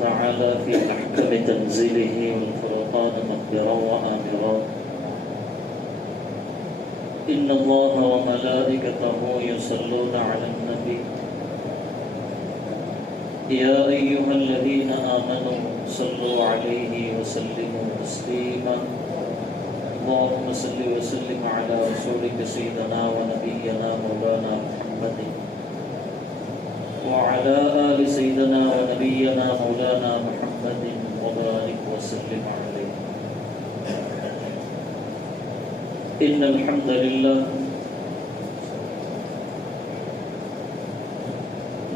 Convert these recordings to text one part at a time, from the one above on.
تعالى في محكم تنزيله والفرقان مقدرا وآمرا إن الله وملائكته يصلون على النبي. يا أيها الذين آمنوا صلوا عليه وسلموا تسليما. اللهم صل وسلم على رسولك سيدنا ونبينا مولانا محمد. وعلى آل سيدنا ونبينا مولانا محمد وبارك وسلم عليه. إن الحمد لله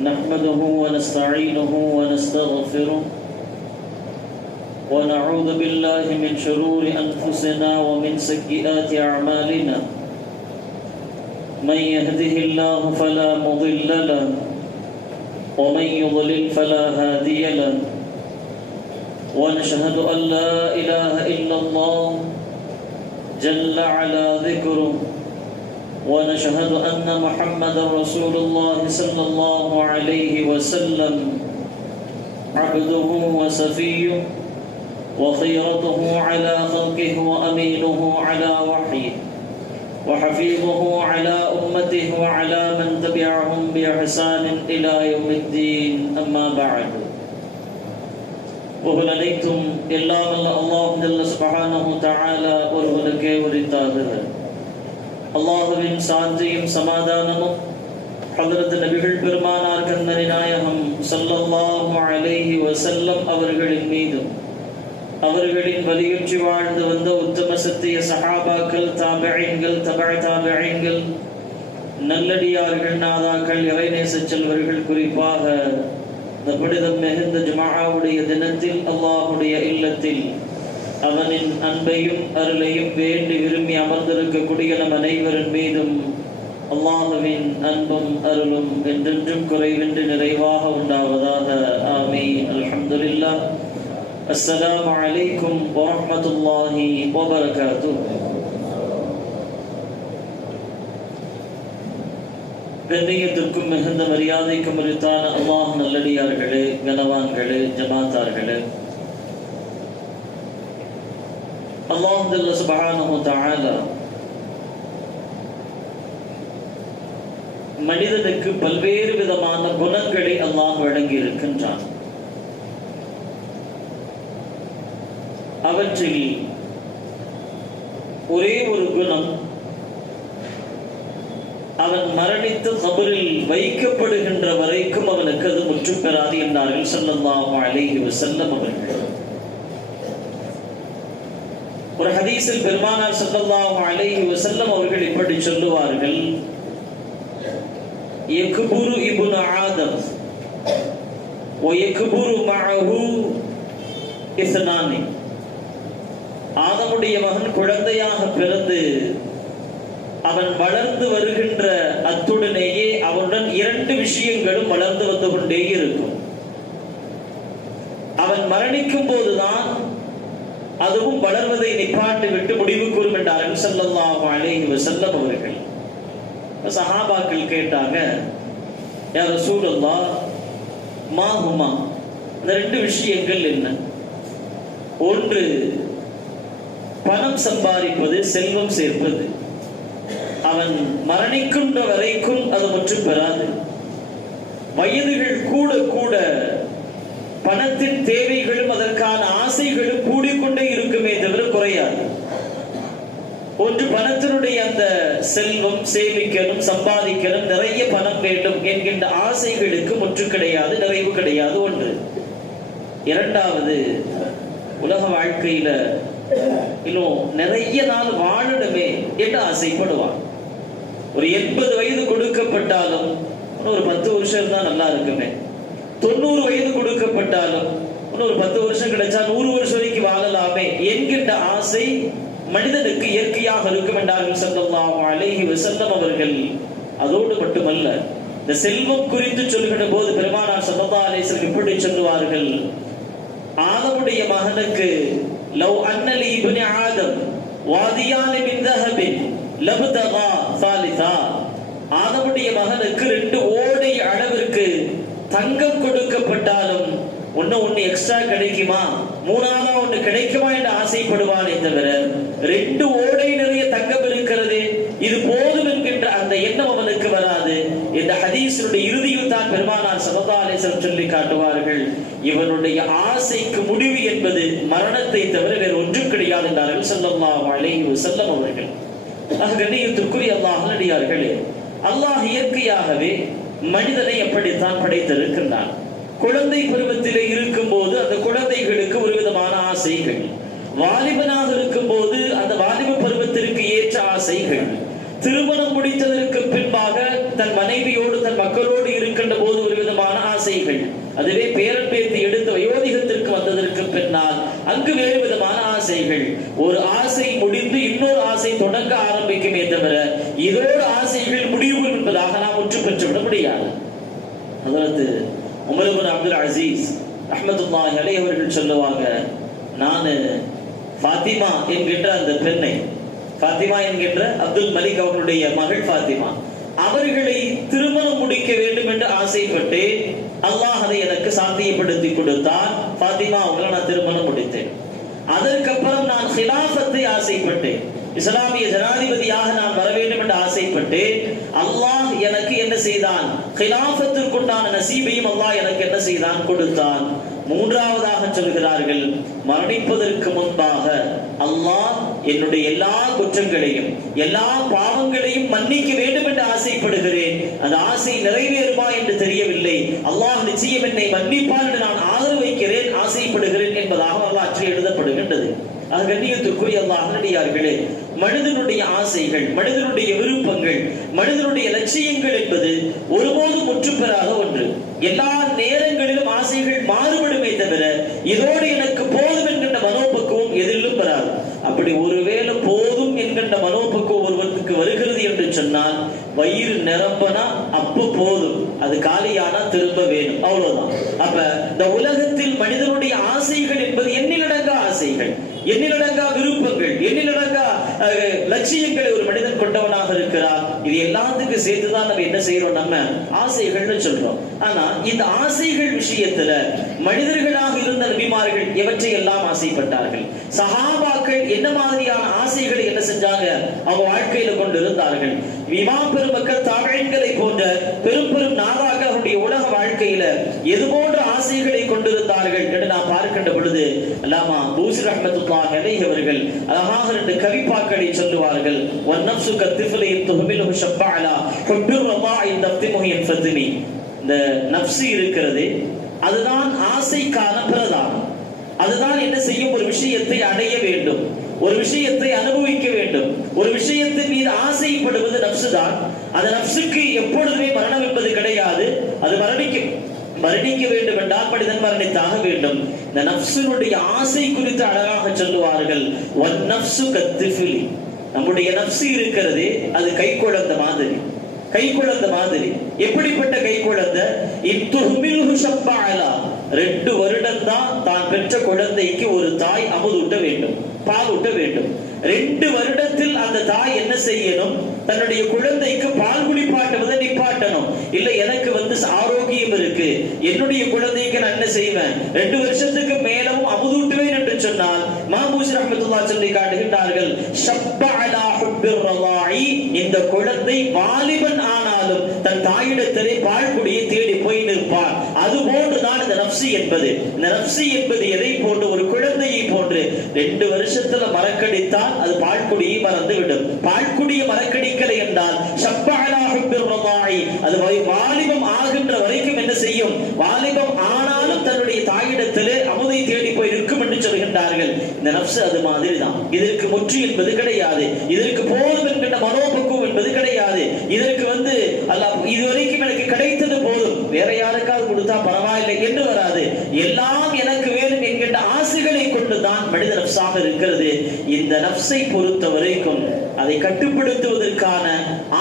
نحمده ونستعينه ونستغفره ونعوذ بالله من شرور أنفسنا ومن سيئات أعمالنا. من يهده الله فلا مضل له ومن يضلل فلا هادي له. ونشهد أن لا إله إلا الله جل على ذكره. ونشهد أن محمدا رسول الله صلى الله عليه وسلم. عبده وسفيه وخيرته على خلقه وأمينه على وحيه. وحفيظه على أمته وعلى من تبعهم بإحسان إلى يوم الدين أما بعد புகழ் அனைத்தும் எல்லாம் அல்ல அல்லாஹ் ஜல்ல சுபஹானஹு தஆலா ஒருவனுக்கே உரித்தாகிறது அல்லாஹுவின் சாந்தியும் சமாதானமும் ஹதரத் நபிகள் பெருமானார் கந்தனி நாயகம் ஸல்லல்லாஹு அலைஹி வஸல்லம் அவர்களின் மீதும் அவர்களின் வலியுற்றி வாழ்ந்து வந்த உத்தம சத்திய சஹாபாக்கள் தாபியங்கள் தபழ தாபியங்கள் நல்லடியார்கள் நாதாக்கள் இறைநேச செல்வர்கள் குறிப்பாக இந்த புனிதம் மிகுந்த ஜுமாவுடைய தினத்தில் அல்லாஹுடைய இல்லத்தில் அவனின் அன்பையும் அருளையும் வேண்டி விரும்பி அமர்ந்திருக்கக்கூடிய நம் அனைவரின் மீதும் அல்லாஹுவின் அன்பும் அருளும் என்றென்றும் குறைவின்றி நிறைவாக உண்டாவதாக. ஆமீ அல்ஹம்துலில்லா السلام عليكم ورحمة الله وبركاته கண்ணியத்திற்கும் மிகுந்த மரியாதைக்கும் உரித்தான அல்லாஹ் நல்லடியார்களே கனவான்களே ஜமாத்தார்களே அல்லாஹ் சுபஹானஹு தஆலா மனிதனுக்கு பல்வேறு விதமான குணங்களை அல்லாஹ் வழங்கி இருக்கின்றான் அவற்றில் ஒரே ஒரு குணம் அவன் மரணித்து கபரில் வைக்கப்படுகின்ற வரைக்கும் அவனுக்கு அது முற்று பெறாது என்றார்கள் சொல்லல்லாஹு அலைஹி செல்லம் அவர்கள். ஒரு ஹதீஸில் பெருமானார் சல்லல்லாஹு அலைஹி செல்லம் அவர்கள் இப்படி சொல்லுவார்கள் யக்புரு இப்னு ஆதம் ஓ யக்புரு மஅஹு இஸ்னானி. ஆதமுடைய மகன் குழந்தையாக பிறந்து அவன் வளர்ந்து வருகின்ற அத்துடனேயே அவனுடன் இரண்டு விஷயங்களும் வளர்ந்து வந்து கொண்டே இருக்கும். அவன் மரணிக்கும் போதுதான் அதுவும் வளர்வதை நிப்பாட்டி விட்டு முடிவு கூறும் என்றார்கள் ஸல்லல்லாஹு அலைஹி செல்லம் அவர்கள். சஹாபாக்கள் கேட்டாங்க யார் சூழல்லா மாகுமா இந்த ரெண்டு விஷயங்கள் என்ன? ஒன்று பணம் சம்பாதிப்பது செல்வம் சேர்ப்பது. அவன் மரணிக்கின்ற வரைக்கும் அது ஒன்றும் பெறாது. வயதுகள் கூட கூட பணத்தின் தேவைகளும் அதற்கான ஆசைகளும் கூடிக்கொண்டே இருக்குமே தவிர குறையாது. ஒன்று பணத்தினுடைய அந்த செல்வம் சேமிக்கணும் சம்பாதிக்கணும் நிறைய பணம் வேண்டும் என்கின்ற ஆசைகளுக்கு ஒன்று கிடையாது நிறைவு கிடையாது. ஒன்று. இரண்டாவது உலக வாழ்க்கையில இன்னும் நிறைய நாள் வாழணுமே என்று ஆசைப்படுவான். ஒரு எண்பது வயது கொடுக்கப்பட்டாலும் ஒரு பத்து வருஷம் இருந்தா நல்லா இருக்குமே. தொண்ணூறு வயது கொடுக்கப்பட்டாலும் ஒரு பத்து வருஷம் கிடைச்சா நூறு வருஷம் வரைக்கும் வாழலாமே என்கின்ற ஆசை மனிதனுக்கு இயற்கையாக இருக்கும் என்றார்கள் ஸல்லல்லாஹு அலைஹி அவர்கள். அதோடு மட்டுமல்ல இந்த செல்வம் குறித்து சொல்கிற போது பெருமானார் ஸல்லல்லாஹு அலைஹி இப்படி சொல்லுவார்கள். ஆதமுடைய மகனுக்கு லவ் அன்னலி لابن آدم வாதியான மின் தஹபின் லபுதகா சாலிசா ஆதமுடைய மகனுக்கு ரெண்டு ஓடை அளவிற்கு தங்கம் கொடுக்கப்பட்டாலும் ஒண்ணு ஒண்ணு எக்ஸ்ட்ரா கிடைக்குமா? மூணாவதா ஒண்ணு கிடைக்குமா என்று ஆசைப்படுவானே தவிர ரெண்டு ஓடை நிறைய தங்கம் இருக்கிறது. இது போதும் என்கின்ற அந்த எண்ணம் அவனுக்கு வராது இந்த ஹதீஸினுடைய இறுதியில் தான் பெருமானார் சமதாலேசர் சொல்லி காட்டுவார்கள் இவனுடைய ஆசைக்கு முடிவு என்பது மரணத்தை தவிர வேறு ஒன்றும் கிடையாது என்றார்கள் ஸல்லல்லாஹு அலைஹி செல்லம் அவர்கள். ஆக கண்ணியத்திற்குரிய அல்லாஹ் நடிகார்களே அல்லாஹ் இயற்கையாகவே மனிதனை எப்படித்தான் படைத்திருக்கின்றான். குழந்தை பருவத்திலே இருக்கும் போது அந்த குழந்தைகளுக்கு ஒரு விதமான ஆசைகள். வாலிபனாக இருக்கும் போது அந்த வாலிப பருவத்திற்கு ஏற்ற ஆசைகள். திருமணம் முடித்ததற்கு பின்பாக தன் மனைவியோடு தன் மக்களோடு இருக்கின்ற போது ஒரு விதமான ஆசைகள். அதுவே பேரன் பேத்து எடுத்து வயோதிகத்திற்கு வந்ததற்கு பின்னால் அங்கு வேறு விதமான ஆசைகள். ஒரு ஆசை முடிந்து இன்னொரு ஆசை தொடங்க ஆரம்பிக்குமே தவிர இதோடு ஆசைகள் முடிவு என்பதாக நாம் ஒன்று பெற்றுவிட முடியாது. அதற்கு உமர் அப்துல் அசீஸ் அஹமதுல்லா அலை அவர்கள் சொல்லுவாங்க நான் ஃபாத்திமா என்கின்ற அந்த பெண்ணை ஃபாத்திமா என்கின்ற அப்துல் மலிக் அவர்களுடைய மகள் பாத்திமா அவர்களை திருமணம் முடிக்க வேண்டும் என்று ஆசைப்பட்டு அல்லாஹ் அதை எனக்கு சாத்தியப்படுத்தி கொடுத்தார். ஃபாத்திமா அவங்கள நான் திருமணம் முடித்தேன். அதற்கப்புறம் நான் ஹிலாபத்தை ஆசைப்பட்டேன். இஸ்லாமிய ஜனாதிபதியாக நான் வர வேண்டும் என்று ஆசைப்பட்டு அல்லாஹ் எனக்கு என்ன செய்தான்? ஹிலாபத்திற்குண்டான நசீபையும் அல்லாஹ் எனக்கு என்ன செய்தான்? கொடுத்தான். மூன்றாவதாக சொல்கிறார்கள் மரணிப்பதற்கு முன்பாக அல்லாஹ் என்னுடைய எல்லா குற்றங்களையும் எல்லா பாவங்களையும் மன்னிக்க வேண்டும் என்று ஆசைப்படுகிறேன். அந்த ஆசை நிறைவேறுமா என்று தெரியவில்லை. அல்லாஹ் நிச்சயம் என்னை மன்னிப்பான் என்று நான் ஆதரவு வைக்கிறேன் ஆசைப்படுகிறேன் என்பதாக வரலாற்றில் எழுதப்படுகின்றது. அது கண்ணியத்திற்குரிய அல்லாஹ் நடிகார்களே மனிதனுடைய ஆசைகள் மனிதனுடைய விருப்பங்கள் மனிதனுடைய லட்சியங்கள் என்பது ஒருபோதும் முற்று பெறாத ஒன்று. எல்லா நேரங்களிலும் ஆசைகள் மாறுபடுமே தவிர இதோடு எனக்கு போதும் என்கின்ற மனோபக்குவம் எதிலும் வராது. அப்படி ஒருவேளை போதும் என்கின்ற மனோபக்குவம் ஒருவருக்கு வருகிறது என்று சொன்னால் வயிறு நிரம்பனா அப்ப போதும். அது காலியானா திரும்ப வேணும். அவ்வளவுதான். அப்ப இந்த உலகத்தில் மனிதனுடைய ஆசைகள் என்பது எண்ணிலடங்க ஆசைகள்? எண்ணிலடங்கா விருப்பங்கள் எண்ணிலடங்கா லட்சியங்களை ஒரு மனிதன் கொண்டவனாக இருக்கிறார். இது எல்லாத்துக்கும் சேர்த்துதான் நம்ம என்ன செய்யறோம் நம்ம ஆசைகள்னு சொல்றோம். ஆனா இந்த ஆசைகள் விஷயத்துல மனிதர்களாக இருந்த நபிமார்கள் எவற்றை எல்லாம் ஆசைப்பட்டார்கள்? சஹாபாக்கள் என்ன மாதிரியான ஆசைகளை என்ன செஞ்சாங்க? அவங்க வாழ்க்கையில கொண்டு இருந்தார்கள். விமா பெருமக்கள் தாழ்களை போன்ற பெரும் பெரும் அவருடைய உலக வாழ்க்கையில எது போன்ற ஆசைகளை கொண்டிருந்தார்கள் என்று நாம் பார்க்கின்ற பொழுது அல்லாமா பூசி ரஹ்மத்துல்லாஹி அலைஹி அவர்கள் அழகாக ரெண்டு கவிப்பாக்களை சொல்லுவார்கள். ஒன் நப்சு கத்திஃபலை துஹமிலுஹு ஷப்பாலா ஹுப்பிர் இந்த தப்திமுஹி ஃபத்னி இந்த நப்சு இருக்கிறது அதுதான் ஆசைக்கான பிரதானம். அதுதான் என்ன செய்யும்? ஒரு விஷயத்தை அடைய வேண்டும். ஒரு விஷயத்தை அனுபவிக்க வேண்டும். ஒரு விஷயத்தின் மீது ஆசைப்படுவது நப்சு தான் அந்த நப்சுக்கு எப்பொழுதுமே மரணம் என்பது கிடையாது. அது மரணிக்கும். மரணிக்க வேண்டும் என்றால் மனிதன் மரணித்தாக வேண்டும். இந்த நப்சுனுடைய ஆசை குறித்து அழகாக சொல்லுவார்கள். ஒன் நப்சு கத்துஃபிலி. நம்முடைய நப்சு இருக்கிறது அது கை குழந்த மாதிரி. கை குழந்த மாதிரி. எப்படிப்பட்ட கை குழந்தை இத்துஹ்மில்ஹு ஷப்பாலா ரெண்டு வருடம் தான் தான் பெற்ற குழந்தைக்கு ஒரு தாய் அமுதூட்ட வேண்டும் பால் ஊட்ட வேண்டும். ரெண்டு வருடத்தில் அந்த தாய் என்ன செய்யணும்? தன்னுடைய குழந்தைக்கு பால் குடிப்பாட்டுவதை நிப்பாட்டணும் இல்ல எனக்கு வந்து இருக்கு. என்னுடைய குழந்தைக்கு நான் என்ன செய்வேன்? ரெண்டு வருஷத்துக்கு மேலவும் அமுதூட்டுவேன் என்று சொன்னால் மாமூஸ் ரஹமத்துல்லா சொல்லி காட்டுகின்றார்கள் அலா இந்த குழந்தை வாலிபன் இருந்தாலும் தன் தாயிடத்திலே பால் தேடி போய் நிற்பார். அதுபோன்றுதான் இந்த நப்சி என்பது. இந்த நப்சி என்பது எதை போன்று? ஒரு குழந்தையை போன்று. ரெண்டு வருஷத்துல மறக்கடித்தால் அது பால்குடியை மறந்து விடும் பால்குடியை மறக்கடிக்கலை என்றால் ஷப்பாலா ஹுப்பிர் அது வாலிபம் ஆகின்ற வரைக்கும் என்ன செய்யும்? வாலிபம் ஆனாலும் தன்னுடைய தாயிடத்திலே அமுதை தேடி போய் நிற்கும் என்று சொல்கின்றார்கள். இந்த நப்சு அது மாதிரி தான் இதற்கு முற்று என்பது கிடையாது. இதற்கு போதும் என்கின்ற மனோபக்குவம் என்பது கிடையாது. இதற்கு வந்து அல்லாஹ் இதுவரைக்கும் எனக்கு கிடைத்தது போதும். வேற யாருக்காவது கொடுத்தா பரவாயில்லை என்று வராது. எல்லாம் எனக்கு வேணும் என்கின்ற ஆசைகளை கொண்டுதான் மனித நப்சாக இருக்கிறது. இந்த நப்சை பொறுத்த வரைக்கும் அதை கட்டுப்படுத்துவதற்கான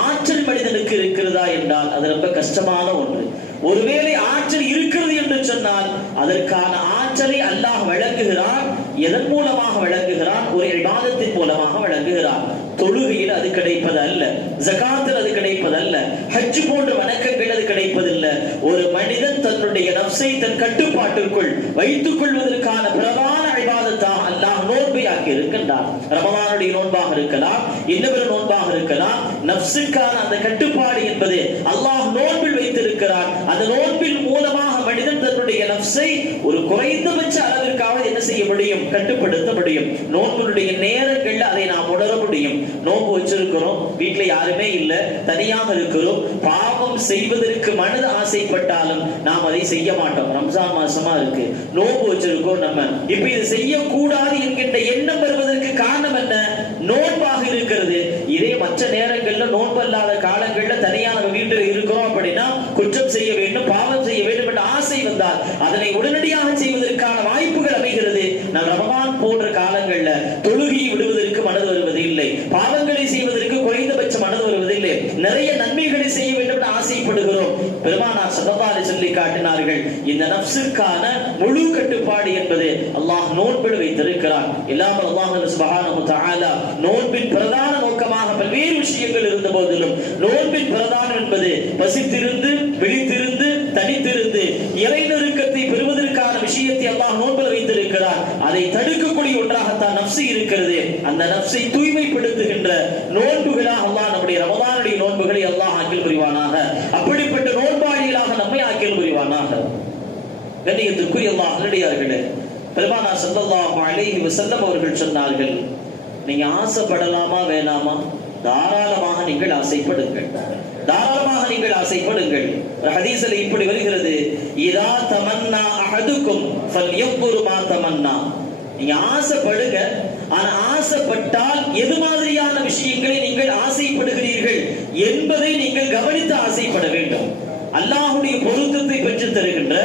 ஆற்றல் மனிதனுக்கு இருக்கிறதா என்றால் அது ரொம்ப கஷ்டமான ஒன்று. ஒருவேளை ஆற்றல் இருக்கிறது என்று சொன்னால் அதற்கான ஆற்றலை அல்லாஹ் வழங்குகிறான். எதன் மூலமாக விளங்குகிறான் ஒரு இபாதத்தின் மூலமாக விளங்குகிறான் தொழுகையில் அது கிடைப்பது அல்ல ஜகாத்தில் அது கிடைப்பது அல்ல ஹஜ் போன்ற வணக்கங்கள் அது கிடைப்பதில்ல. ஒரு மனிதன் தன்னுடைய நப்சை தன் கட்டுப்பாட்டிற்குள் வைத்துக் கொள்வதற்கான பிரதான இபாதத்தாக அல்லாஹ் நோன்பை ஆக்கி இருக்கின்றான். ரமவானுடைய நோன்பாக இருக்கலாம் இன்னொரு நோன்பாக இருக்கலாம். நப்சுக்கான அந்த கட்டுப்பாடு என்பது அல்லாஹ் நோன்பு வைத்திருக்கிறார். அந்த நோன்பின் மூலமாக மனிதன் தன்னுடைய நப்சை ஒரு குறைந்தபட்ச அளவிற்காவது என்ன செய்ய முடியும்? கட்டுப்படுத்த முடியும். நோன்பினுடைய நேரங்கள்ல அதை நாம் உணர முடியும். நோன்பு வச்சிருக்கிறோம். வீட்டுல யாருமே இல்ல. தனியாக இருக்கிறோம். பாவம் செய்வதற்கு மனது ஆசைப்பட்டாலும் நாம் அதை செய்ய மாட்டோம். ரம்ஜான் மாசமா இருக்கு. நோன்பு வச்சிருக்கோம் நம்ம. இப்ப இது செய்யக்கூடாது என்கின்ற எண்ணம் வருவதற்கு காரணம் என்ன? நோன்பாக இருக்கிறது. இதே மற்ற நேரங்கள்ல நோன்பு அல்லாத காலங்கள்ல தனியா நம்ம வீட்டுல இருக்கிறோம் அப்படின்னா குற்றம் செய்ய வேண்டும் பாவம் செய்ய வேண்டும் என்ற ஆசை வந்தால் அதனை உடனடியாக செய்வதற்கான வாய்ப்புகள் அமைகிறது. நான் ரமபான் போன்ற காலங்கள்ல தொழுகி விடுவதற்கு மனது வருவது இல்லை பாவங்களை செய்வதற்கு குறைந்தபட்ச மனது வருவதில்லை. நிறைய நன்மைகளை செய்ய வேண்டும் என்று ஆசைப்படுகிறோம். பெருமானார் சதபாலை சொல்லி காட்டினார்கள் இந்த நப்சுக்கான முழு கட்டுப்பாடு என்பது அல்லாஹ் நோன்பில் வைத்திருக்கிறான். இல்லாமல் அல்லாஹ் நோன்பின் பிரதான நோக்கமாக பல்வேறு விஷயங்கள் இருந்த போதிலும் நோன்பின் பிரதானம் என்பது பசித்திருந்து விழித்திருந்து தனித்திருந்து இறை நெருக்கத்தை பெறுவதற்கான விஷயத்தை அல்லாஹ் நோன்பல் வைத்திருக்கிறார். அதை தடுக்கக்கூடிய ஒன்றாகத்தான் நப்சு இருக்கிறது. அந்த நப்சை தூய்மைப்படுத்துகின்ற நோன்புகளாக அல்லாஹ் நம்முடைய ரமதானுடைய நோன்புகளை அல்லாஹ் ஆக்கில் புரிவானாக. அப்படிப்பட்ட நோன்பாளிகளாக நம்மை ஆக்கில் புரிவானாக. கண்ணியத்திற்குரிய அல்லாஹ் நல்லடியார்களே பெருமானா ஸல்லல்லாஹு அலைஹி வஸல்லம் அவர்கள் சொன்னார்கள் நீங்க ஆசைப்படலாமா வேணாமா? தாராளமாக நீங்கள் ஆசைப்படுங்கள். தாராளமாக நீங்கள் ஆசைப்படுங்கள். ஒரு இப்படி வருகிறது. இதா தமன்னா அஹதுக்கும் ஃபல்யக்குரு மா தமன்னா. நீங்க ஆசைப்படுங்க. ஆனா ஆசைப்பட்டால் எது மாதிரியான விஷயங்களை நீங்கள் ஆசைப்படுகிறீர்கள் என்பதை நீங்கள் கவனித்து ஆசைப்பட வேண்டும். அல்லாஹுடைய பொருத்தத்தை பெற்று தருகின்ற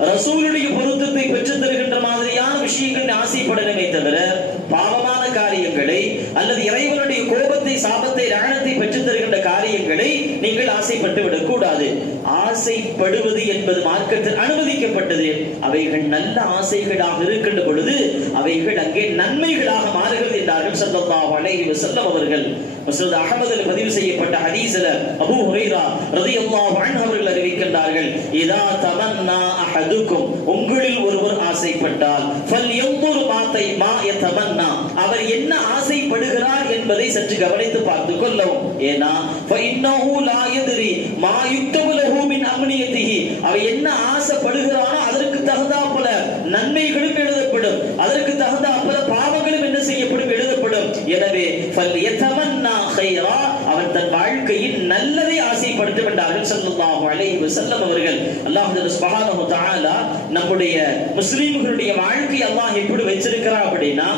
ரசூலுடைய பொருத்தத்தை பெற்று தருகின்ற மாதிரியான விஷயங்கள் ஆசைப்படணுமே தவிர பாவமாக காரியங்களை அல்லது இறைவனுடைய கோபத்தை சாபத்தை ரணத்தை பெற்றுத் தருகின்ற காரியங்களை நீங்கள் ஆசைப்பட்டு விடக்கூடாது. ஆசைப்படுவது என்பது மார்க்கத்தில் அனுமதிக்கப்பட்டது. அவைகள் நல்ல ஆசைகளாக இருக்கின்ற பொழுது அவைகள் அங்கே நன்மைகளாக மாறுகிறது என்றார்கள் ஸல்லல்லாஹு அலைஹி வஸல்லம் அவர்கள். மஸ்ஊத் அகமதில் பதிவு செய்யப்பட்ட ஹதீஸ்ல அபூ ஹுரைரா ரலியல்லாஹு அன்ஹு அவர்கள் அறிவிக்கின்றார்கள் இதா தமன்னா அஹதுக்கும். உங்களில் ஒருவர் ஆசைப்பட்டால் ஃபல்யன்துர் மாத்தை மா யதமன்னா. அவர் என்ன ஆசைப்படுகிறார் என்பதை சற்று கவனித்து பார்த்து கொள்ளவும். ஏன்னா ஃபஇன்னஹு அவர் என்ன ஆசைப்படுகிறானோ அதற்கு தகுந்தாப்புல நன்மைகளும் எழுதப்படும். அதற்கு தகுந்தா போல பாவங்களும் என்ன எனவே ஃபல்யதமன்னா அவன் தன் வாழ்க்கையில் நல்லதை ஆசைப்படுத்த வேண்டார்கள் ஸல்லல்லாஹு அலைஹி வஸல்லம் அவர்கள். அல்லாஹு சுப்ஹானஹு தஆலா நம்முடைய முஸ்லிம்களுடைய வாழ்க்கை அல்லாஹ் எப்படி வச்சிருக்கிறார் அப்படின்னா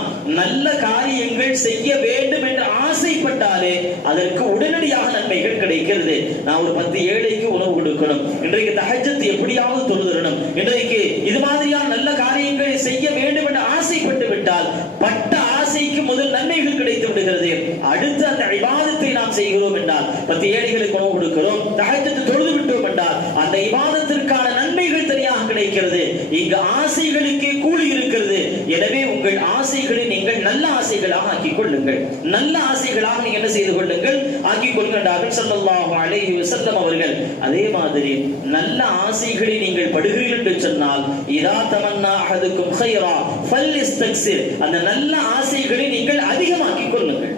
நல்ல காரியங்கள் செய்ய வேண்டும் என்று ஆசைப்பட்டாலே அதற்கு உடனடியாக நன்மைகள் கிடைக்கிறது. நான் ஒரு பத்து ஏழைக்கு உணவு கொடுக்கணும். இன்றைக்கு தஹஜ்ஜத் எப்படியாவது தொழுதரணும் இன்றைக்கு இது மாதிரியான நல்ல காரியங்களை செய்ய வேண்டும் என்று ஆசைப்பட்டு விட்டால் பட்ட ஆசைக்கு முதல் நன்மைகள் கிடைத்து விடுகிறது. அடுத்து அந்த விவாதத்தை நாம் செய்கிறோம் என்றால் பத்து ஏழைகளுக்கு உணவு கொடுக்கிறோம் தகத்தத்தை தொழுது விட்டோம் என்றால் அந்த விவாதத்திற்கான நன்மைகள் தனியாக கிடைக்கிறது. இங்கு ஆசைகளுக்கே கூலி இருக்கிறது. எனவே உங்கள் ஆசைகளை நீங்கள் நல்ல ஆசைகளாக ஆக்கிக் கொள்ளுங்கள். நல்ல ஆசைகளாக நீங்க என்ன செய்து கொள்ளுங்கள்? ஆக்கிக் கொள்கின்றார்கள் ஸல்லல்லாஹு அலைஹி வஸல்லம் அவர்கள் அதே மாதிரி நல்ல ஆசைகளை நீங்கள் படுகிறீர்கள் என்று சொன்னால் இதா தமன்னா அஹதுக்கும் ஹைரா ஃபல் இஸ்தக்ஸிர் அந்த நல்ல ஆசைகளை நீங்கள் அதிகமாக்கி கொள்ளுங்கள்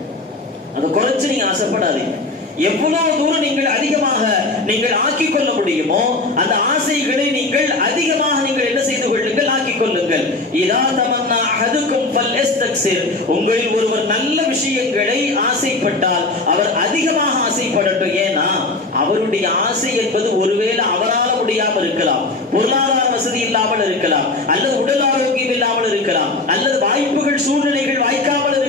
அதை குறைச்சு நீங்க ஆசைப்படாதீங்க. எவ்வளவு தூரம் நீங்கள் அதிகமாக நீங்கள் ஆக்கிக் கொள்ள முடியுமோ அந்த ஆசைகளை நீங்கள் அதிகமாக நீங்கள் என்ன செய்து கொள்ளுங்கள்? ஆக்கிக் கொள்ளுங்கள் இதா தமன்னா உங்களில் ஒருவர் நல்ல விஷயங்களை ஆசைப்பட்டால் அவர் அதிகமாக ஆசைப்படட்டும். ஏன்னா அவருடைய ஆசை என்பது ஒருவேளை அவரால் முடியாமல் இருக்கலாம். பொருளாதார வசதி இல்லாமல் இருக்கலாம். அல்லது உடல் ஆரோக்கியம் இல்லாமல் இருக்கலாம். அல்லது வாய்ப்புகள் சூழ்நிலைகள் வாய்க்காமல் இருக்கலாம்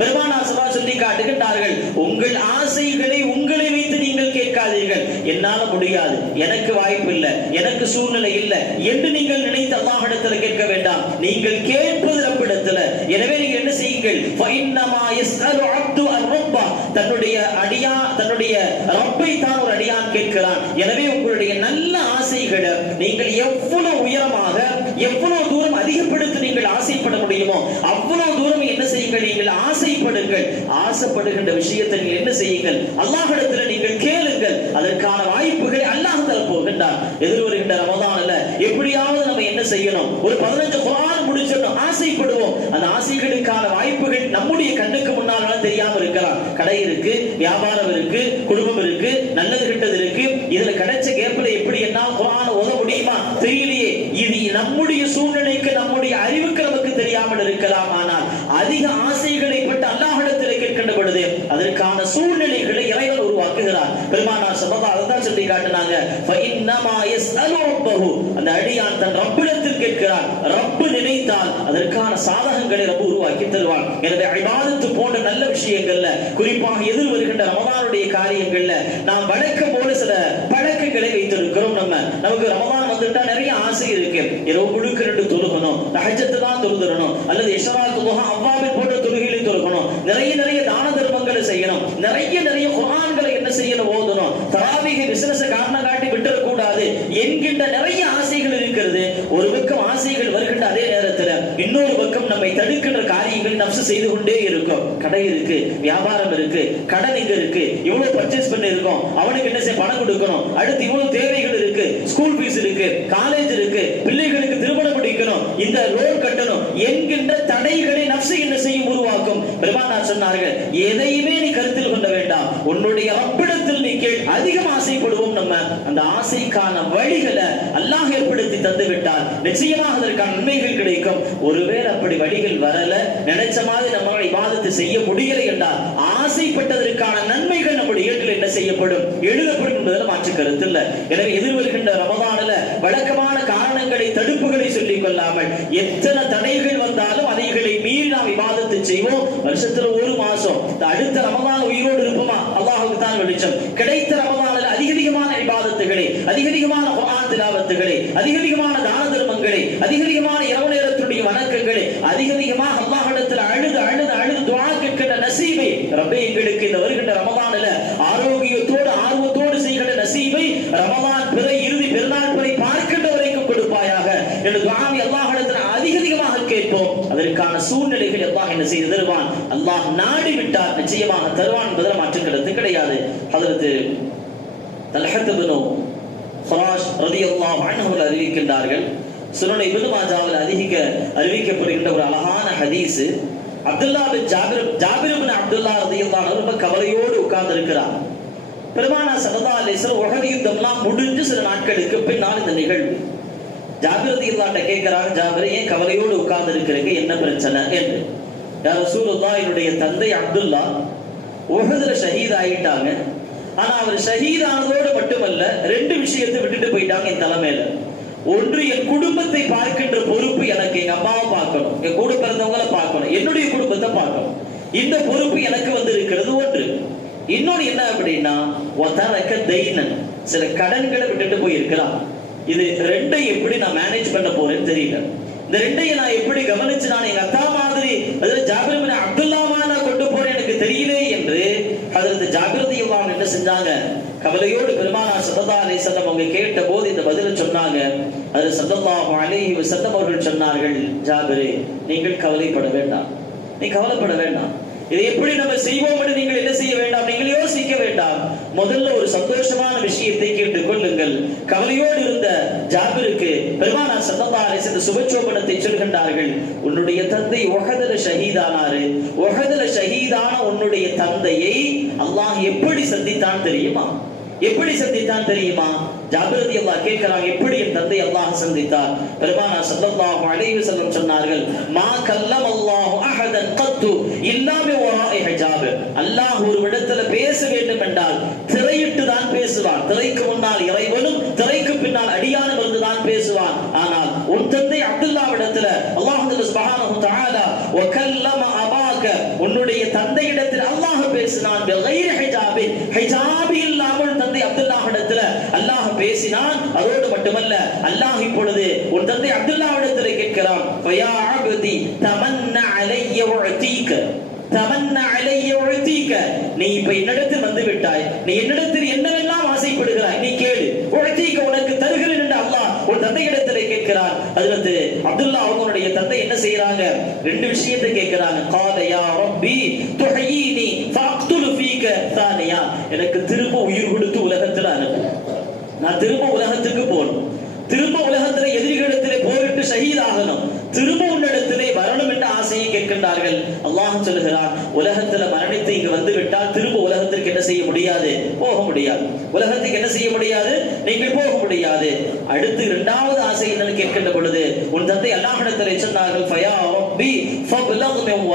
பெருமானார் சபா சொல்லி காட்டுகின்றார்கள் உங்கள் ஆசைகளை உங்களை வைத்து நீங்கள் கேட்காதீர்கள். என்னால முடியாது. எனக்கு வாய்ப்பு இல்லை. எனக்கு சூழ்நிலை இல்லை. என்று நீங்கள் நினைத்த அல்லாஹிடத்துல கேட்க வேண்டாம். நீங்கள் கேட்பது ரப்பிடத்துல. எனவே நீங்கள் என்ன செய்யுங்கள்? ஃபைன்னமா ரப்பா தன்னுடைய அடியா தன்னுடைய ரப்பை தான் ஒரு அடியான் கேட்கிறான். எனவே உங்களுடைய நல்ல ஆசைகளை நீங்கள் எவ்வளவு உயரமாக எவ்வளவு தூரம் அதிகப்படுத்தி நீங்கள் ஆசைப்பட முடியுமோ அவ்வளவு தூரம் என்ன செய்யுங்கள்? நீங்கள் ஆசைப்படுங்கள். ஆசைப்படுகின்ற விஷயத்தை நீங்கள் என்ன செய்யுங்கள்? அல்லாஹிடத்துல நீங்கள் கேளுங்கள். அதற்கான வாய்ப்புகளை அல்லாஹ் தர போகின்றார். எதிர்வருகின்ற ரமதான்ல எப்படியாவது நம்ம என்ன செய்யணும்? ஒரு பதினஞ்சு குரான் முடிச்சிடணும் ஆசைப்படுவோம். அந்த ஆசைகளுக்கான வாய்ப்புகள் நம்முடைய கண்ணுக்கு முன்னால் தெரியாம இருக்கலாம். கடை இருக்கு வியாபாரம் இருக்கு குடும்பம் இருக்கு நல்லது கெட்டது இருக்கு. இதுல கிடைச்ச கேப்ல எப்படி என்ன குரான் ஓத முடியுமா? தெரியலையே. இது நம்முடைய நம்முடைய சூழ்நிலைக்கு நம்முடைய அறிவுக்கு நமக்கு தெரியாமல் இருக்கலாம். ஆனால் அதிக ஆசைகளை பட்டு அல்லாஹிடத்தில் கேட்கின்ற பொழுது அதற்கான சூழ்நிலைகளை இறைவன் உருவாக்குகிறார். பெருமானார் சபதா அதான் சொல்லி காட்டினாங்க அந்த அடியான் தன் ரப்பிடத்தில் கேட்கிறான். ரப்பு நினைத்தால் அதற்கான சாதகங்களை ரப்பு உருவாக்கி தருவான். எனவே அழிவாதத்து போன்ற நல்ல விஷயங்கள்ல குறிப்பாக எதிர் வருகின்ற ரமதானுடைய காரியங்கள்ல நாம் வழக்கம் போல சில பழக்கங்களை வைத்திருக்கிறோம் நம்ம. நமக்கு ரமதான் வந்துட்டா நிறைய ஆசை இருக்கு. இரவு முழுக்க ரெண்டு தொழுகணும் தான் தொழுதுறணும் அல்லது இஷராக்கு முகம் அவ்வாபின் போன்ற தொழுகைகளை தொழுகணும் நிறைய நிறைய தான தர்மங்களை செய்யணும் நிறைய நிறைய குரான்களை என்ன செய்யணும் ஓதணும் தராவிக பிசினஸ் காரணம் காட்டி விட்டுறக் கூடாது என்கின்ற நிறைய ஆசைகள் இருக்கிறது ஒரு பக்கம் ஆசைகள் வருகின்ற அதே நேரத்துல இன்னொரு பக்கம் நம்மை தடுக்கின்ற காரியங்கள் செய்து கொண்டே இருக்கும். கடை இருக்கு வியாபாரம் இருக்கு கடன் இங்க இருக்கு. இவ்வளவு பர்ச்சேஸ் பண்ணி இருக்கோம் அவனுக்கு என்ன செய்ய பணம் கொடுக்கணும். அடுத்து இவ்வளவு தேவைகள் இருக்கு. ஸ்கூல் ஃபீஸ் இருக்கு காலேஜ் இருக்கு. பிள்ளைகளுக்கு திருமணம் முடிக்கணும். இந்த லோன் கட்டணும். என்கின்ற தடைகளை நப்சு என்ன செய்யும் உருவாக்கும். பெருமானார் சொன்னார்கள் எதையுமே நீ கருத்தில் கொள்ள வேண்டாம். உன்னுடைய அப்படி நீ கேள் அதிகம் ஆசைப்படுவோம் நம்ம அந்த ஆசைக்கான வழிகளை அல்லாஹ் ஏற்படுத்தி தந்து விட்டால் நிச்சயமாக அதற்கான நன்மைகள் கிடைக்கும். ஒருவேளை அப்படி வழிகள் வரல நினைச்ச மாதிரி நம்மளால் இபாதத்தை செய்ய முடியலை என்றால் ஆசைப்பட்டதற்கான நன்மைகள் நம்ம செய்யப்படும் எழுதப்படும் என்பதில் மாற்று கருத்து இல்லை. எனவே எதிர்வருகின்ற ரமதானில் வழக்கமான காரணங்களை தடுப்புகளை சொல்லிக் கொள்ளாமல் எத்தனை தடைகள் வந்தாலும் அதைகளை மீறி நாம் விவாதத்தை செய்வோம். வருஷத்துல ஒரு மாசம். அடுத்த ரமதான் உயிரோடு இருப்போமா? அல்லாஹுக்கு தான் வெளிச்சம். கிடைத்த ரமதானில் அதிக அதிகமான இபாதத்துகளை அதிக அதிகமான திலாவத்துகளை அதிகமான தான தர்மங்களை அதிக அதிகமான இரவு நேரத்துடைய வணக்கங்களை அதிக அதிகமாக அல்லாஹ்விடத்தில் அழுது அழுது அழுது துவா கேட்கின்ற நசீபை ரப்பே எங்களுக்கு இந்த வருகின்ற ரமதானில் ஆரோக்கியத்தோடு ஆர்வத்தோடு செய்கின்ற நசீபை ரமதான் பிறை இறுதி பெருநாள் பிறை பார்க்கின்ற வரைக்கும் கொடுப்பாயாக என்று துவாமி அல்லாஹ்விடத்தில் அதிக அதிகமாக கேட்போம். அதற்கான சூழ்நிலைகள் அல்லாஹ் என்ன செய்து தருவான்? அல்லாஹ் நாடி விட்டார். நிச்சயமாக தருவான் என்பதில் மாற்றம் கருத்து கிடையாது. அதற்கு தல்ஹத் ஃபராஷ் ரதி அல்லாஹ் அறிவிக்கின்றார்கள் சுனனை இப்னு அதிக அறிவிக்கப்படுகின்ற ஒரு அழகான ஹதீஸ். அப்துல்லா பின் ஜாபிர் ஜாபிர் அப்துல்லா ரலியல்லாஹு ரொம்ப கவலையோடு உட்கார்ந்து இருக்கிறார் பெருமானா சரதா அலிசர் உலக யுத்தம்லாம் முடிஞ்சு சில நாட்களுக்கு பின்னால் இந்த நிகழ்வு. ஜாபிர் ரலியல்லாஹு கேட்கிறாங்க ஜாபிர் ஏன் கவலையோடு உட்கார்ந்து இருக்கிறீங்க என்ன பிரச்சனை? என்று. யார் சூருல்லா என்னுடைய தந்தை அப்துல்லா உஹதுல ஷஹீத் ஆயிட்டாங்க. ஆனா அவர் ஷஹீத் ஆனதோடு மட்டுமல்ல ரெண்டு விஷயத்தை விட்டுட்டு போயிட்டாங்க என் தலைமையில ஒன்று என் குடும்பத்தை பார்க்கின்ற பொறுப்பு எனக்கு எங்க அம்மாவை பார்க்கணும். என் கூட பிறந்தவங்களை பார்க்கணும். என்னுடைய குடும்பத்தை பார்க்கணும். இந்த பொறுப்பு எனக்கு வந்து இருக்கிறது ஒன்று. இன்னொன்னு என்ன அப்படின்னா ஒத்தரக்க தைனன். சில கடன்களை விட்டுட்டு போயிருக்கிறான் இது ரெண்டை எப்படி நான் மேனேஜ் பண்ண போறேன்னு தெரியல. இந்த ரெண்டையும் நான் எப்படி கவனிச்சு நான் எங்க அத்தா மாதிரி அதுல ஜாபிர் அப்துல்லாமா நான் கொண்டு போறேன் எனக்கு தெரியலே என்று அதற்கு ஜாகிரதை என்ன செஞ்சாங்க? கவலையோடு பெருமானார் சல்லா அலி செல்லம் அவங்க கேட்ட போது இந்த பதில சொன்னாங்க. அது சல்லல்லாஹு அலைஹி வஸல்லம் அவர்கள் சொன்னார்கள் ஜாபிரே நீங்கள் கவலைப்பட வேண்டாம். நீ கவலைப்பட வேண்டாம். இதை எப்படி நம்ம செய்வோம் என்று நீங்கள் என்ன செய்ய வேண்டாம்? நீங்கள் யோசிக்க வேண்டாம். முதல்ல ஒரு சந்தோஷமான விஷயத்தை கேட்டுக் கொள்ளுங்கள் கவலையோடு இருந்த ஜாபிருக்கு பெருமானா சல்லா அலிஸ் இந்த சுபச்சோபனத்தை சொல்கின்றார்கள். உன்னுடைய தந்தை ஒகதல ஷஹீதானாரு. ஒகதல ஷஹீதான உன்னுடைய தந்தையை அல்லாஹ் எப்படி சந்தித்தான் தெரியுமா? எப்படி சந்தித்தான் தெரியுமா? ஜாபிரதி அல்லா கேட்கிறாங்க எப்படி என் தந்தை அல்லாஹ் சந்தித்தார்? பெருமானா சல்லல்லாஹு அலைஹி வஸல்லம் சொன்னார்கள் மா கல்லம் அல்லாஹு அஹதன் கத்து இல்லாம வராஇ ஹிஜாப். அல்லாஹ் ஒரு இடத்துல பேச வேண்டும் என்றால் திரையிட்டு தான் பேசுவான். திரைக்கு முன்னால் இறைவனும் திரைக்கு பின்னால் அடியானும் வந்து தான் பேசுவான். ஆனால் உன் தந்தை அப்துல்லாவிடத்துல அல்லாஹ் சுப்ஹானஹு தஆலா வகல்லம கல்லம உன்னுடைய தந்தையிடத்தில் அல்லாஹ் பேசினான் பிகைர் ஹிஜாபி. ஹிஜாபி இல்லாமல் தந்தை அப்துல்லாஹ் இடத்துல அல்லாஹ் பேசினான். அதோடு மட்டுமல்ல அல்லாஹ் இப்பொழுது உன் தந்தை அப்துல்லாஹ் இடத்துல கேட்கிறான் ஃபயா அப்தி தமன்ன அலைய உஅதீக தமன்ன அலைய உழ்த்தீக்க நீ இப்ப என்னிடத்தில் வந்து விட்டாய். நீ என்னிடத்தில் என்னவெல்லாம் ஆசைப்படுகிறாய்? நீ கேளு. உழ்த்தீக்க உனக்கு உன் தந்தையிடத்திலே கேட்கிறார். அதிலிருந்து அப்துல்லா அவங்களுடைய தந்தை என்ன செய்யறாங்க ரெண்டு விஷயத்தை கேட்கிறாங்க. காலையா ரப்பி துஹையினி ஃபஅக்துலு ஃபீக தானியா. எனக்கு திரும்ப உயிர் கொடுத்து உலகத்துல அனுப்பு. நான் திரும்ப உலகத்துக்கு போகணும். திரும்ப உலகத்துல எதிரிகளிடத்திலே போரிட்டு ஷஹீதாகணும். திரும்ப உன்னிடத்திலே வரணும் என்ற ஆசையை கேட்கின்றார்கள். அல்லாஹ் சொல்லுகிறான் உலகத்துல மரணித்து இங்கு வந்து விட்டால் திரும்ப உலகத்திற்கு என்ன செய்ய முடியாது? போக முடியாது. உலகத்துக்கு என்ன செய்ய முடியாது? நீங்கள் போக முடியாது. அடுத்து இரண்டாவது ஆசை என்னன்னு கேட்கின்ற பொழுது உன் தந்தை அல்லாஹிடத்திலே சொன்னார்கள் ஃபயா ரப்பி மின்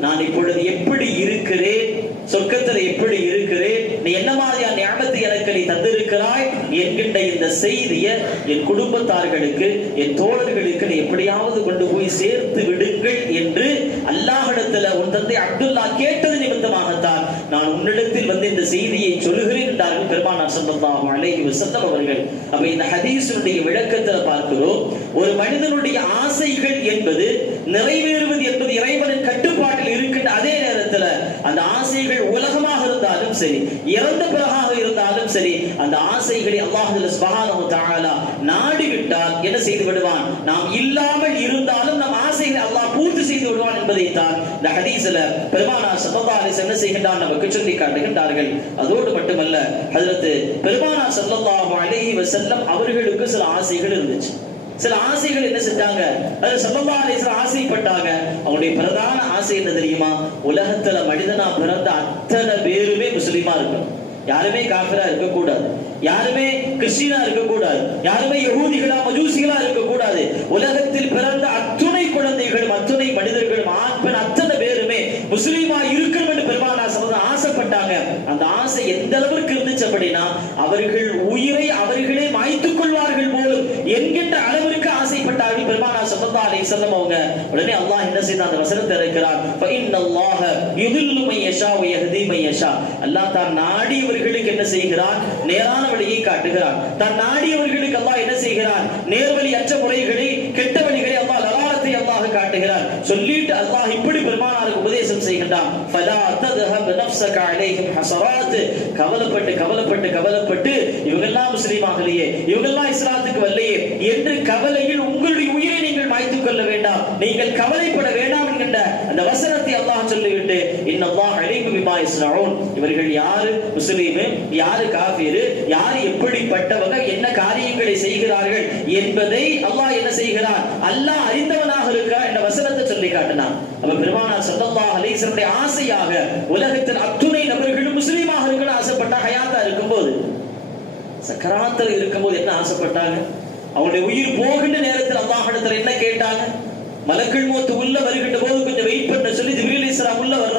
நான் இப்பொழுது எப்படி இருக்கிறேன்? சொர்க்கத்தில் எப்படி இருக்கிறேன்? நீ என்ன மாதிரியான ஞாபகத்தை எனக்கு நீ தந்திருக்கிறாய்? என்கின்ற இந்த செய்தியை என் குடும்பத்தார்களுக்கு என் தோழர்களுக்கு நீ எப்படியாவது கொண்டு போய் சேர்த்து விடுங்கள் என்று அல்லாஹிடத்துல உன் தந்தை அப்துல்லா கேட்டது நிமித்தமாகத்தான் நான் உன்னிடத்தில் வந்து இந்த செய்தியை சொல்லுகிறேன் என்றார்கள் பெருமானார் ஸல்லல்லாஹு அலைஹி வஸல்லம் அவர்கள். அப்ப இந்த ஹதீசனுடைய விளக்கத்தை பார்க்கிறோம் ஒரு மனிதனுடைய ஆசைகள் என்பது நிறைவேறுவது என்பது இறைவனின் கட்டுப்பாட்டில் இருக்கின்ற அதே நேரத்துல அந்த ஆசைகள் உலகமாக இருந்தாலும் சரி இறந்த பிறகாக இருந்தாலும் சரி அந்த ஆசைகளை அல்லாஹ் சுபஹானஹு தாழலா நாடி விட்டால் என்ன செய்து விடுவான்? நாம் இல்லாமல் இருந்தாலும் நம் ஆசைகளை அல்லாஹ் பூர்த்தி செய்து விடுவான் என்பதை தான் இந்த ஹதீஸ்ல பெருமானா ஸல்லல்லாஹு என்ன செய்கின்றார்? நமக்கு சொல்லி காட்டுகின்றார்கள். அதோடு மட்டுமல்ல அதற்கு பெருமானா ஸல்லல்லாஹு அலைஹி வசல்லம் அவர்களுக்கு சில ஆசைகள் இருந்துச்சு. சில ஆசைகள் என்ன செஞ்சாங்க? அது சல்லல்லா அலிஸ்லாம் ஆசைப்பட்டாங்க. அவனுடைய பிரதான ஆசை என்ன தெரியுமா? உலகத்துல மனிதனா பிறந்த அத்தனை பேருமே முஸ்லிமா இருக்கணும். யாருமே காஃபிரா இருக்க கூடாது யாருமே கிறிஸ்டினா இருக்க கூடாது யாருமே யகூதிகளா மஜூசிகளா இருக்க கூடாது உலகத்தில் பிறந்த அத்துணை குழந்தைகளும் அத்துணை மனிதர்களும் ஆண் பெண் அத்தனை பேருமே முஸ்லீமா இருக்கணும் என்று பெருமானா சமதம் ஆசைப்பட்டாங்க அந்த ஆசை எந்த அளவிற்கு இருந்துச்சு அப்படின்னா அவர்கள் உயிரை அவர்களே மாய்த்துக் கொள்வார்கள் போலும் என்கின்ற அளவிற்கு ஆசைப்பட்டார்கள். பெருமானா சல்லா அலைஹி வஸல்லம் அவங்க உடனே அல்லாஹ் என்ன செய்தான்? அந்த வசனத்தை இருக்கிறார் ஃப இன்னல்லாஹ யுதில்லு மை யஷா வ அல்லாஹ் தான் நாடியவர்களுக்கு என்ன செய்கிறான்? நேரான வழியை காட்டுகிறான். தான் நாடியவர்களுக்கு அல்லாஹ் என்ன செய்கிறான்? நேர்வழி அற்ற முறைகளை கெட்ட வழிகளை அல்லாஹ் லலாலத்தை அல்லாஹ் காட்டுகிறான். சொல்லிட்டு அல்லாஹ் இப்படி பெருமானாருக்கு உபதேசம் செய்கின்றான். ஃபலா அலைஹிம் ஹசராத் கவலைப்பட்டு கவலைப்பட்டு கவலைப்பட்டு இவங்கெல்லாம் முஸ்லீமாகலையே. இவங்கெல்லாம் இஸ்லாத்துக்கு வரலையே. என்று கவலையில் உங்களுடைய உயிரை நீங்கள் மாய்த்துக் கொள்ள வேண்டாம். நீங்கள் கவலைப்பட வேண்டாம் என்கின்ற அந்த வசனத்தை அல்லாஹ் சொல்லிவிட்டு இன்னல்லாஹ் அலைஹி பிமா யஸ்னஊன். இவர்கள் யாரு? முஸ்லீம்? யாரு காஃபிரு? யாரு எப்படிப்பட்டவங்க? என்ன காரியங்களை செய்கிறார்கள்? என்பதை அல்லாஹ் என்ன செய்கிறார் அல்லாஹ் அறிந்தவனாக இருக்கிறார் சொல்லி காட்டினான் அப்ப பெருமானார் ஸல்லல்லாஹு அலைஹி ஆசையாக உலகத்தில் அத்துணை நபர்களும் முஸ்லீமாக இருக்கணும் ஆசைப்பட்டா ஹயாத்தா இருக்கும்போது சக்கராத்தில் இருக்கும்போது என்ன ஆசைப்பட்டாங்க? அவங்களுடைய உயிர் போகின்ற நேரத்தில் அல்லாஹிடத்தில் என்ன கேட்டாங்க? மலக்கள் மூத்து உள்ள வருகின்ற போது கொஞ்சம் வெயிட் பண்ண சொல்லி ஜிப்ரீல் இஸ்லாம் உள்ள வர்றாங்க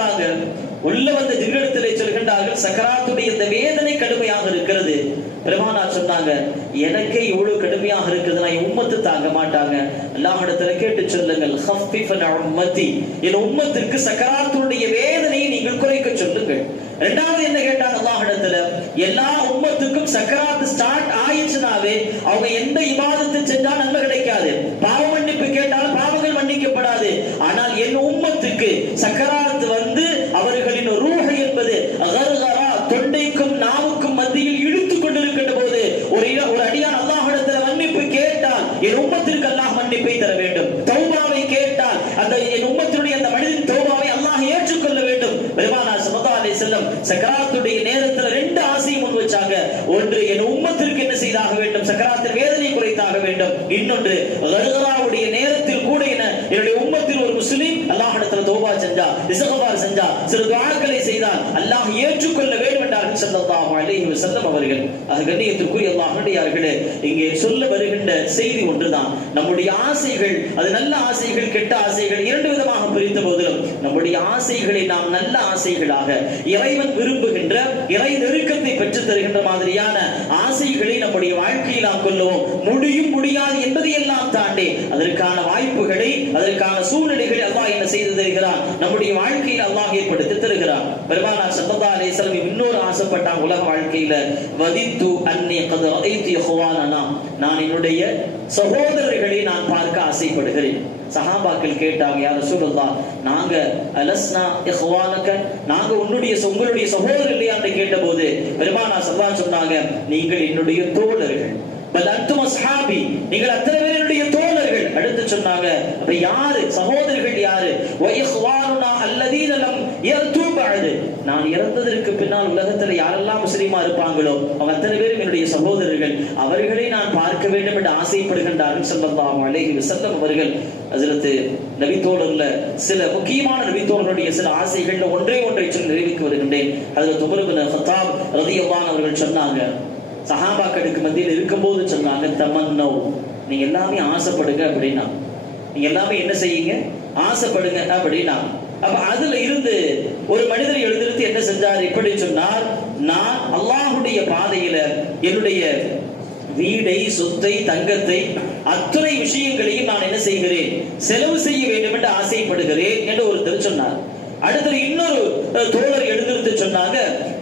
உள்ள வந்த ஜிப்ரீலத்திலே சொல்கின்றார்கள் சக்கராத்துடைய இந்த வேதனை கடுமையாக இருக்கிறது. பெருமானார் சொன்னாங்க எனக்கே இவ்வளவு கடுமையாக இருக்குதுன்னா என் உம்மத்து தாங்க மாட்டாங்க. அல்லாஹிடத்துல கேட்டு சொல்லுங்கள் உம்மத்தி. என் உம்மத்திற்கு சக்கராத்துடைய வேதனையை நீங்கள் குறைக்க சொல்லுங்கள். இரண்டாவது என்ன கேட்டாங்க அல்லாஹிடத்துல எல்லா உம்மத்துக்கும் சக்கராத்து ஸ்டார்ட் ஆயிடுச்சுனாவே அவங்க எந்த இபாதத்தை செஞ்சா நன்மை கிடைக்காது. பாவ மன்னிப்பு கேட்டாலும் பாவங்கள் மன்னிக்கப்படாது. ஆனால் என் உம்மத்துக்கு சக்கராத்து வந்து அவர்களின் ரூஹ என்பது அகர்கரா தொண்டைக்கும் நாவுக்கும் மத்தியில் இழுத்து கொண்டிருக்கின்ற போது ஒரு இட- ஒரு அடியான் அல்லாஹிடத்துல மன்னிப்பு கேட்டால் என் உம்மத்திற்கு அல்லாஹ் மன்னிப்பை தர வேண்டும். தௌபாவை கேட்டால் அந்த என் உம்மத்தினுடைய அந்த மனிதன் தௌபாவை அல்லாஹ் ஏற்றுக்கொள்ள வேண்டும். பெருமானா சுமதா அலை செல்லம் சக்கராத்துடைய நேரத்துல ரெண்டு ஆசையும் முன் வச்சாங்க. ஒன்று என் உம்மத்திற்கு என்ன செய்தாக வேண்டும்? சக்கராத்தின் வேதனை குறைத்தாக வேண்டும். இன்னொன்று கர்கராவுடைய நேரத்தில் கூட என்னுடைய உம்மத்தில் ஒரு முஸ்லீம் அல்லாஹ்விடத்துல தௌபா செஞ்சா இஸ்திக்பார் செஞ்சா சில துவாக்களை செய்தால் அல்லாஹ் ஏற்றுக்கொள்ள வேண்டும் என்றார்கள். ஸல்லல்லாஹு அலைஹி வஸல்லம் அவர்கள். அது கண்ணியத்திற்குரிய அல்லாஹ்வுடையார்களே இங்கே சொல்ல வருகின்ற செய்தி ஒன்றுதான். நம்முடைய ஆசைகள் அது நல்ல ஆசைகள் கெட்ட ஆசைகள் இரண்டு விதமாக பிரித்த போதிலும் நம்முடைய ஆசைகளை நாம் நல்ல ஆசைகளாக இறைவன் விரும்புகின்ற இறை நெருக்கத்தை பெற்றுத் தருகின்ற மாதிரியான ஆசைகளை நம்முடைய வாழ்க்கையில் நாம் கொள்ளுவோம். முடியும் முடியாது என்பதை எல்லாம் தாண்டி அதற்கான வாய்ப்புகளை அதற்கான சூழ்நிலைகளை அல்லாஹ் என்ன செய்து தருகிறான்? நம்முடைய வாழ்க்கையில் அல்லாஹ் ஏற்படுத்தி தருகிறான் பெருமானா ஸல்லல்லாஹு அலைஹி வஸல்லம் இன்னொரு ஆசைப்பட்டான் உலக வாழ்க்கையில வதித்து அன்னி கத் ரஐத்து இஹ்வானனா. நான் என்னுடைய சகோதரர்களை நான் பார்க்க ஆசைப்படுகிறேன். சஹாபாக்கள் கேட்டாங்க யார் சூழல்லா நாங்க அலஸ்னா இஹ்வானக நாங்க உன்னுடைய உங்களுடைய சகோதரர் இல்லையா? என்று கேட்டபோது பெருமானா சல்லா சொன்னாங்க நீங்கள் என்னுடைய தோழர்கள். பல் அன்தும் நீங்கள் அத்தனை பேர் என்னுடைய தோழர்கள். அடுத்து சொன்னாங்க அப்ப யாரு? சகோதரர்கள் யாரு? வ அல்லதீன லம் யர்து நான் இறந்ததற்கு பின்னால் உலகத்துல யாரெல்லாம் முஸ்லீமா இருப்பாங்களோ அவங்க அத்தனை பேரும் என்னுடைய சகோதரர்கள். அவர்களை நான் பார்க்க வேண்டும் என்று ஆசைப்படுகின்றார்கள். ஸல்லல்லாஹு அலைஹி வஸல்லம் அவர்கள் ஹஜ்ரத் நபி சில முக்கியமான நபி சில ஆசைகள்ல ஒன்றே ஒன்றை சொல்லி நிறைவேற்றி வருகின்றேன். ஹஜ்ரத் உமர் இப்னு கத்தாப் ரலியல்லாஹு அவர்கள் சொன்னாங்க சஹாபாக்களுக்கு மத்தியில் இருக்கும்போது சொன்னாங்க தமன்னோ நீங்க எல்லாமே ஆசைப்படுங்க அப்படின்னா. நீங்க எல்லாமே என்ன செய்யுங்க? ஆசைப்படுங்க அப்படின்னா அப்ப அதுல இருந்து ஒரு மனிதர் எழுந்திருந்து என்ன செஞ்சார்? எப்படி சொன்னார்? நான் அல்லாஹுடைய பாதையில என்னுடைய வீடை சொத்தை தங்கத்தை அத்துறை விஷயங்களையும் நான் என்ன செய்கிறேன்? செலவு செய்ய வேண்டும் என்று ஆசைப்படுகிறேன் என்று ஒருத்தர் சொன்னார். அடுத்தது இன்னொரு தோழர் எழுந்திருந்து சொன்னாங்க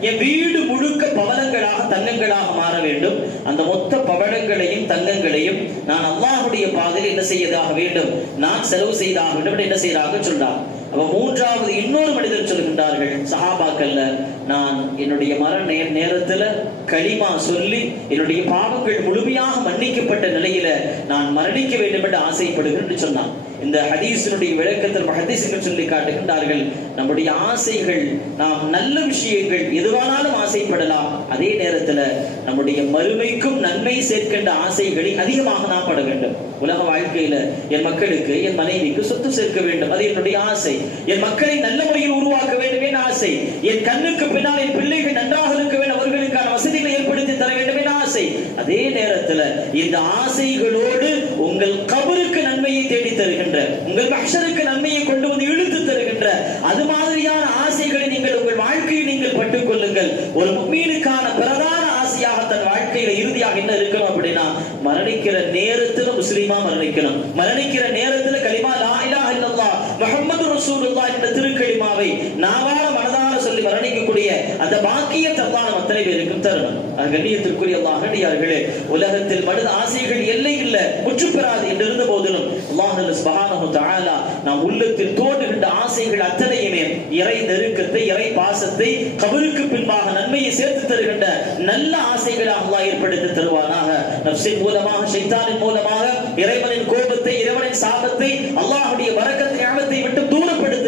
என் வீடு முழுக்க பவனங்களாக தங்கங்களாக மாற வேண்டும். அந்த மொத்த பவனங்களையும் தங்கங்களையும் நான் அல்லாஹுடைய பாதையில் என்ன செய்யதாக வேண்டும்? நான் செலவு செய்தாக வேண்டும் என்று என்ன செய்யறாங்க சொன்னார். அப்ப மூன்றாவது இன்னொரு மனிதர் சொல்கின்றார்கள் சஹாபாக்கள்ல நான் என்னுடைய மரண நே- நேரத்துல களிமா சொல்லி என்னுடைய பாவங்கள் முழுமையாக மன்னிக்கப்பட்ட நிலையில நான் மரணிக்க வேண்டும் என்று ஆசைப்படுகிறேன் என்று சொன்னான். இந்த ஹதீஸினுடைய விளக்கத்தில் ஹதீசுகள் சொல்லி காட்டுகின்றார்கள் நம்முடைய ஆசைகள் நாம் நல்ல விஷயங்கள் எதுவானாலும் ஆசைப்படலாம். அதே நேரத்துல நம்முடைய மறுமைக்கும் நன்மை சேர்க்கின்ற ஆசைகளை அதிகமாக நாம் பட வேண்டும். உலக வாழ்க்கையில என் மக்களுக்கு என் மனைவிக்கு சொத்து சேர்க்க வேண்டும். அது என்னுடைய ஆசை. என் மக்களை நல்ல முறையில் உருவாக்க வேண்டும் என் ஆசை. என் கண்ணுக்கு பின்னால் என் பிள்ளைகள் நன்றாக இருக்க வேண்டும். அவர்களுக்கான வசதிகளை ஏற்படுத்தி தர வேண்டும் என் ஆசை அதே நேரத்துல இந்த ஆசைகளோடு உங்கள் கபருக்கு நன்மையை தேடி தருகின்ற உங்கள் மஷருக்கு நன்மையை கொண்டு வந்து இழுத்து தருகின்ற அது மாதிரியான ஆசைகளை நீங்கள் உங்கள் வாழ்க்கையில் நீங்கள் பட்டுக் கொள்ளுங்கள். ஒரு மீனுக்கான பிரதான ஆசையாக தன் வாழ்க்கையில இறுதியாக என்ன இருக்கணும் அப்படின்னா மரணிக்கிற நேரத்துல முஸ்லீமா மரணிக்கணும். மரணிக்கிற நேரத்துல கலிமா லா இலாஹ இல்லல்லாஹ் முஹம்மது ரசூலுல்லாஹ் என்ற திருக்கலிமாவை நாவால மனதார சொல்லி வர்ணிக்கக்கூடிய அந்த பாக்கியத்தை அல்லாஹ் நம்ம அத்தனை பேருக்கும் தரணும் அது கண்ணியத்திற்குரிய அல்லாஹ் அடியார்களே உலகத்தில் மனித ஆசைகள் எல்லை இல்லை முற்றுப்பெறாது என்று இருந்த போதிலும் அல்லாஹ் சுப்ஹானஹு தஆலா நாம் உள்ளத்தில் தோன்றுகின்ற ஆசைகள் அத்தனையுமே இறை நெருக்கத்தை இறை பாசத்தை கபருக்கு பின்பாக நன்மையை சேர்த்து தருகின்ற நல்ல ஆசைகளாக அல்லாஹ் ஏற்படுத்தி தருவானாக. நப்சின் மூலமாக சைத்தானின் மூலமாக இறைவனின் கோபத்தை இறைவனின் சாபத்தை அல்லாஹுடைய வரக்கத்தை ஞாபகத்தை விட்டு தூரப்படுத்த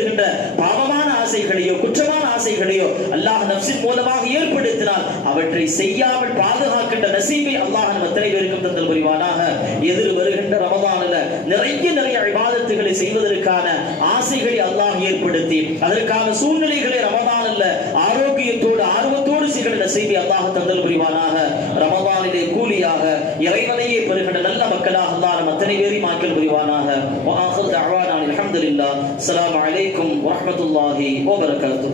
ஆசைகளையோ அல்லாஹ் நப்சின் மூலமாக ஏற்படுத்தினால் அவற்றை செய்யாமல் பாதுகாக்கின்ற நசீபை அல்லாஹ் நம்ம அத்தனை பேருக்கும் தந்தல் புரிவானாக எதிர் வருகின்ற ரமதானில் நிறைய நிறைய இபாதத்துகளை செய்வதற்கான ஆசைகளை அல்லாஹ் ஏற்படுத்தி அதற்கான சூழ்நிலைகளை ரமதானில் ஆரோக்கியத்தோடு ஆர்வத்தோடு செய்கிற நசீபை அல்லாஹ் தந்தல் புரிவானாக ரமதானிலே கூலியாக இறைவனையே பெறுகின்ற நல்ல மக்களாக அல்லாஹ் நம்ம அத்தனை பேரையும் ஆக்கல் புரிவானாக وآخر دعوانا الحمد لله السلام عليكم ورحمة الله وبركاته